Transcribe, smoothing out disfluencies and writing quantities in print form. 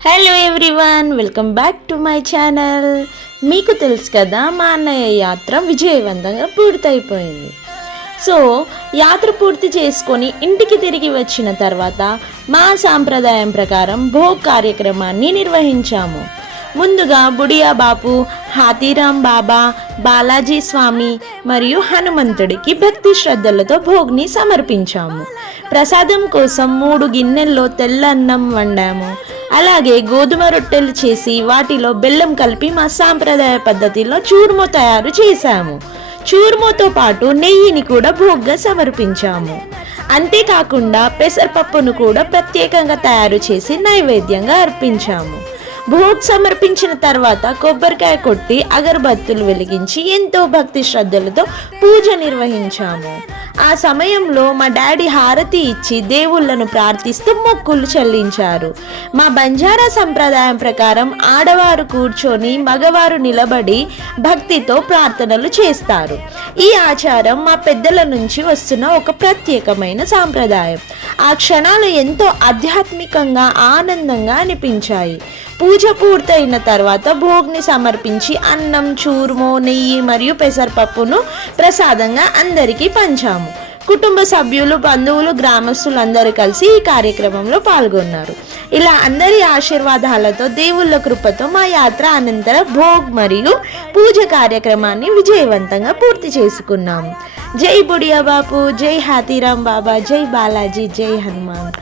Hello everyone, welcome back to my channel. మీకు తెలుసు కదా, మా అన్నయ్య యాత్ర విజయవంతంగా పూర్తయిపోయింది. సో యాత్ర పూర్తి చేసుకొని ఇంటికి తిరిగి వచ్చిన తర్వాత మా సాంప్రదాయం ప్రకారం భోగ్ కార్యక్రమాన్ని నిర్వహించాము. ముందుగా బుడియా బాపు, హాతీరాం బాబా, బాలాజీ స్వామి మరియు హనుమంతుడికి భక్తి శ్రద్ధలతో భోగ్ని సమర్పించాము. ప్రసాదం కోసం 3 గిన్నెల్లో తెల్ల అన్నం వండాము. అలాగే గోధుమ రొట్టెలు చేసి వాటిలో బెల్లం కలిపి మా సాంప్రదాయ పద్ధతిలో చూర్మో తయారు చేశాము. చూర్మోతో పాటు నెయ్యిని కూడా భోగ్గా సమర్పించాము. అంతేకాకుండా పెసరపప్పును కూడా ప్రత్యేకంగా తయారు చేసి నైవేద్యంగా అర్పించాము. భోగ్ సమర్పించిన తర్వాత కొబ్బరికాయ కొట్టి అగరబత్తులు వెలిగించి ఎంతో భక్తి శ్రద్ధలతో పూజ నిర్వహించాము. ఆ సమయంలో మా డాడీ హారతి ఇచ్చి దేవుళ్లను ప్రార్థిస్తూ మొక్కులు చెల్లించారు. మా బంజారా సంప్రదాయం ప్రకారం ఆడవారు కూర్చొని మగవారు నిలబడి భక్తితో ప్రార్థనలు చేస్తారు. ఈ ఆచారం మా పెద్దల నుంచి వస్తున్న ఒక ప్రత్యేకమైన సాంప్రదాయం. ఆ క్షణాలు ఎంతో ఆధ్యాత్మికంగా ఆనందంగా అనిపించాయి. పూజ పూర్తయిన తర్వాత భోగ్ని సమర్పించి అన్నం, చూర్మో, నెయ్యి మరియు పెసరపప్పును ప్రసాదంగా అందరికీ పంచాము. కుటుంబ సభ్యులు, బంధువులు, గ్రామస్తులు అందరూ కలిసి ఈ కార్యక్రమంలో పాల్గొన్నారు. ఇలా అందరి ఆశీర్వాదాలతో, దేవుళ్ళ కృపతో మా యాత్ర అనంతర భోగ్ మరియు పూజ కార్యక్రమాన్ని విజయవంతంగా పూర్తి చేసుకున్నాము. జై బుడియా బాపు, జై హాతీరాం బాబా, జై బాలాజీ, జై హనుమాన్.